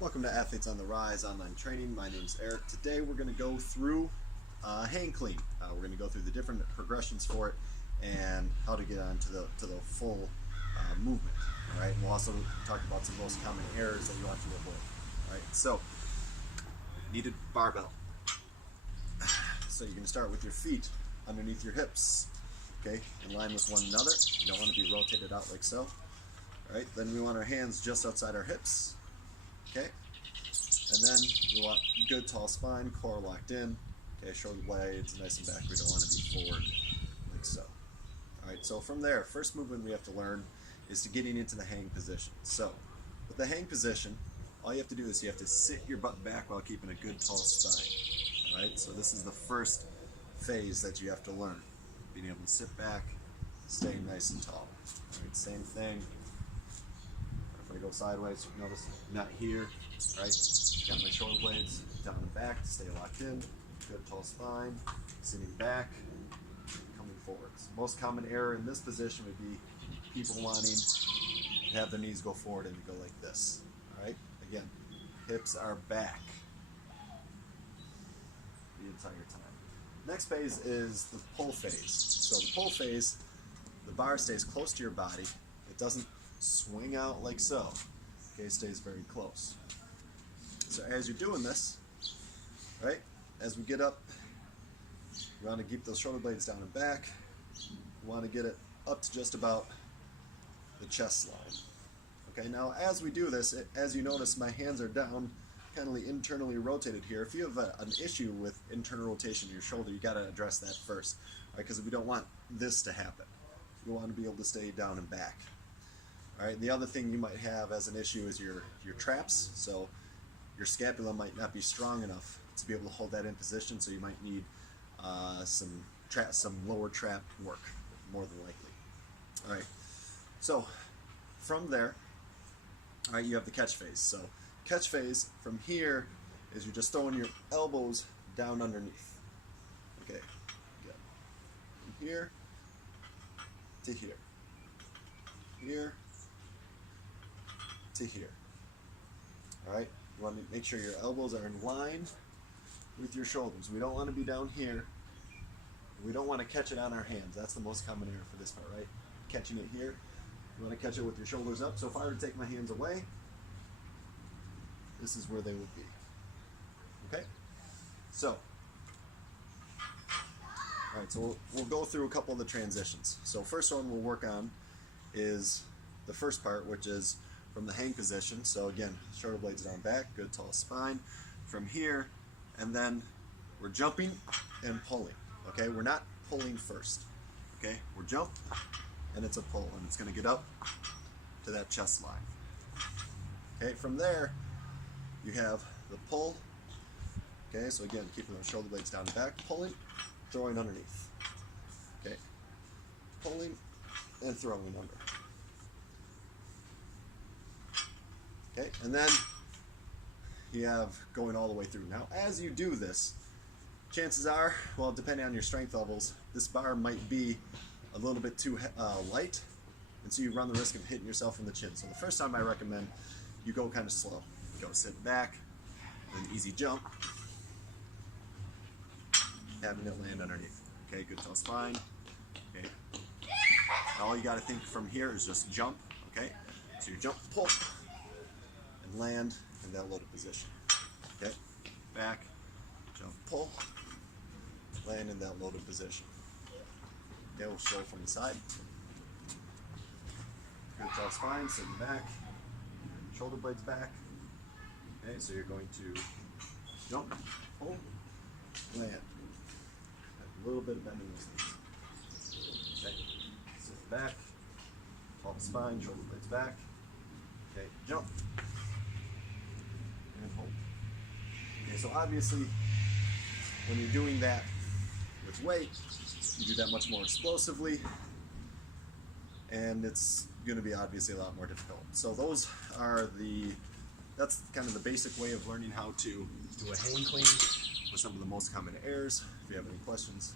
Welcome to Athletes on the Rise online training. My name is Eric. Today we're going to go through hang clean. We're going to go through the different progressions for it and how to get on to the full movement. All right, and we'll also talk about some most common errors that you want to avoid. All right, so needed barbell. So you're going to start with your feet underneath your hips. Okay, in line with one another. You don't want to be rotated out like so. All right, then we want our hands just outside our hips. Okay, and then we want good tall spine, core locked in. Okay, shoulder blades nice and back. We don't want to be forward like so. All right, so from there, first movement we have to learn is to getting into the hang position. So with the hang position, all you have to do is you have to sit your butt back while keeping a good tall spine. All right, so this is the first phase that you have to learn, being able to sit back, staying nice and tall. All right, same thing. If I go sideways, notice not here, right? Got my shoulder blades down and back to stay locked in. Good tall spine, sitting back, coming forwards. Most common error in this position would be people wanting to have their knees go forward and go like this. All right? Again, hips are back the entire time. Next phase is the pull phase. So the pull phase, the bar stays close to your body. It doesn't swing out like so. Okay, stays very close. So as you're doing this, right, as we get up, you want to keep those shoulder blades down and back. You want to get it up to just about the chest line. Okay, now as we do this, as you notice, my hands are down, kind of internally rotated here. If you have an issue with internal rotation in your shoulder, you got to address that first, right? Because we don't want this to happen. We want to be able to stay down and back. All right, the other thing you might have as an issue is your traps. So your scapula might not be strong enough to be able to hold that in position, so you might need some lower trap work, more than likely. All right, so from there, all right, you have the catch phase. So catch phase from here is you're just throwing your elbows down underneath. Okay, good. From here to here. Here to here. All right, you want to make sure your elbows are in line with your shoulders. We don't want to be down here. We don't want to catch it on our hands. That's the most common error for this part, right? Catching it here. You want to catch it with your shoulders up. So if I were to take my hands away, this is where they would be. Okay? So, all right, so we'll go through a couple of the transitions. So first one we'll work on is the first part, which is from the hang position. So again, shoulder blades down back, good tall spine. From here, and then we're jumping and pulling. Okay, we're not pulling first. Okay, we're jump, and it's a pull, and it's going to get up to that chest line. Okay, from there, you have the pull. Okay, so again, keeping those shoulder blades down and back, pulling, throwing underneath. Okay, pulling and throwing under. Okay, and then you have going all the way through. Now, as you do this, chances are, well, depending on your strength levels, this bar might be a little bit too light, and so you run the risk of hitting yourself in the chin. So the first time I recommend you go kind of slow. You go sit back, then easy jump, having it land underneath. Okay, good tall spine. Okay, now all you got to think from here is just jump. Okay, so you jump, pull, and land in that loaded position. Okay, back, jump, pull, land in that loaded position. Okay, we'll show from the side. Good tall spine, sitting back, shoulder blades back. Okay, so you're going to jump, pull, land. Have a little bit of bend in those knees. Okay, sit back, tall spine, shoulder blades back. Okay, jump. And hold. Okay, so obviously, when you're doing that with weight, you do that much more explosively, and it's going to be obviously a lot more difficult. So that's kind of the basic way of learning how to do a hang clean with some of the most common errors. If you have any questions,